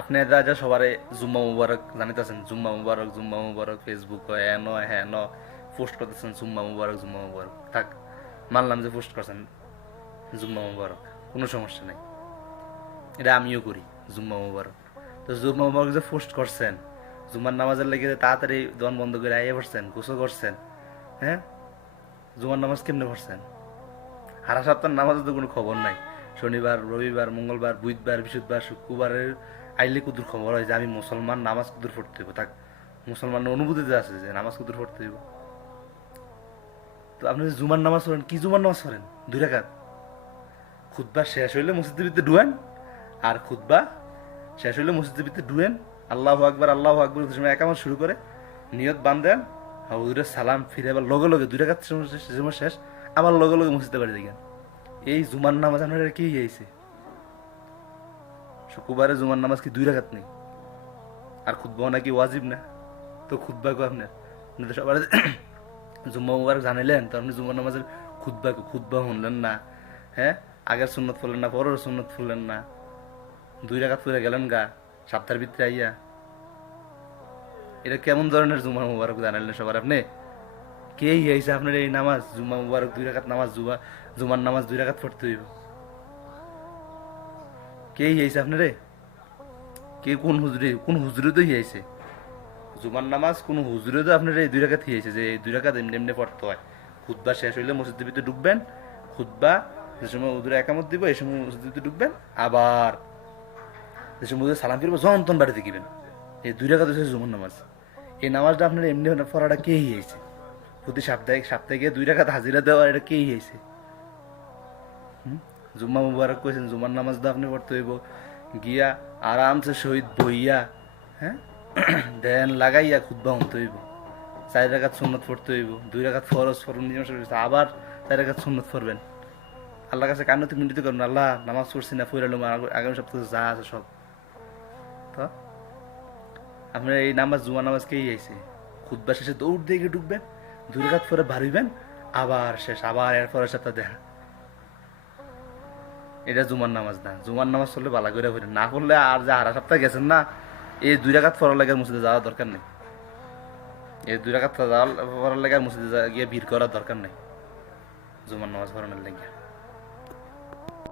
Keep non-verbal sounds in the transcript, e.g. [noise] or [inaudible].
আপনি যা সবারে জুম্মা মুবারক জানিতেছেন, জুম্মা মুবারক জুম্মা মুবারক ফেসবুক হ্যাঁ হ্যাঁ পোস্ট করতেছেন, জুম্মা মুবারক জুম্মা মুবারক। থাক, মানলাম যে পোস্ট করছেন, জুম্মা মুবারক। কোনো সমস্যা নেই। এটা আমিও করি, জুম্মা মুবারক। তো জুম্মা মুবারক যে পোস্ট করছেন, জুম্মার নামাজের লেগে তাড়াতাড়ি দোকান বন্ধ করে আইয়ে পড়ছেন, গোসল করছেন হ্যাঁ? জুমার নামাজ কেমনে পড়ছেন? হারা সপ্তাহ নামাজের তো কোনো খবর নাই। শনিবার, রবিবার, মঙ্গলবার, বুধবার, বৃহস্পতিবার, শুক্রবারের আইলে কুদুর খবর হয় যে আমি মুসলমান, নামাজ কুদুর পড়তে হইব। থাক, মুসলমানের অনুভূতিতে আছে যে নামাজ কুদুর পড়তে হইব। তো আপনি যে জুমার নামাজ পড়েন, কি জুমার নামাজ পড়েন? দুই রাকাত। খুদ্া শেষ হইলে মসজিদের ভিতরে ডুয়েন আর খুদ্া শেষ হইলে মসজিদের ভিতরে ডুয়েন আল্লাহ আকবার, আল্লাহ আকবর সময় একামত শুরু করে নিয়ত বান্ধেন হুজুরের সালাম ফিরে আবার লগে লগে দুই সময় শেষ আবার লগে লগে মসজিদে বাড়ি দেখেন। এই জুমার নামাজ আপনার কি হয়েছে শুক্রবারে জুমার নামাজ কি দুই রাকাত নেই? আর খুদ্া নাকি ওয়াজিব না? তো খুদ্া কো আপনার? আপনি সবার [clears throat] জুম্মা মুবারক জানাইলেন, তো আপনি জুমার নামাজের খুদ্া খুদ্া শুনলেন না? হ্যাঁ? আগের সুন্নত ফুললেন না, পরের সুন্নত ফুললেন না? দুই রাখাত ফুলে গেলেন গা সপ্তাহের ভিতরে আইয়া। এটা কেমন ধরনের জুমা মুবারক জানাইলেন সবার আপনি? কে হয়েছে আপনার এই নামাজ? জুম্মা মুবারক দুই রাকাত নামাজ, জুমা জুমার নামাজ দুই রাকাত পড়তে হইব? কে হয়েছে আপনারে? কে কোন হুজুরে কোন হুজুরে তো হিয়াইছে জুমার নামাজ কোন হুজুরে তো আপনার এই দুই রাকাত হিয়াইছে যে এই দুই রাকাত এমনি এমনি পড়তে হয়? খুদ্া শেষ হইলে মসজিদের ভিতরে ঢুকবেন খুদ্া যে সময় হুজুরে একামত দিব, এই সময় মসজিদের ভিতরে ঢুকবেন, আবার যে সময় হুজুরে সালাম ফিরবো, যন্তন বাড়িতে দিবেন এই দুই রাকাত হচ্ছে জুমার নামাজ। এই নামাজটা আপনার এমনি পড়াটা কে হিয়াইছে প্রতি সাপ্তাহিক, সাপ্তাহিকে দুই রাকাত হাজিরা দেওয়া এটা কে হিয়াইছে জুম্মা মুবারক কইছেন, জুমার নামাজ দা আপনি পড়তে হইব। গিয়া আরামসে শহীদ বইয়া হ্যাঁ? [clears throat] দেন লাগাইয়া খুদ্া হতে হইব। চার রাখাত সুন্নত পড়তে হইব। দুই রাখাত ফরজ ফরম আবার চার রাখাত সুন্নত পড়বেন। আল্লাহ কাছে কান্নতি মিনতি করবেন। আল্লাহ নামাজ পড়ছি না ফুরালাম আগামী সপ্তাহে যা আছে সব। তো, আপনার এই নামাজ জুমা নামাজ কেই আইছে? খুদ্া শেষে দৌড় দিয়ে ঢুকবেন, দুই রাখাত পরে ভারিবেন আবার শেষ, আবার এর পরের সপ্তাহ দেখা। এটা জুমার নামাজ না। জুমার নামাজ চললে বালা করে পড়েন না করলে আর যে হারা সপ্তাহে গেছেন না, এই দুই রাখাত ফরার লাগে মসজিদে যাওয়ার দরকার নেই। এই দুই রাখাত ফরার লাগে মসজিদে গিয়ে ভিড় করার দরকার নেই। জুমার নামাজ পড়ানোর লাগে।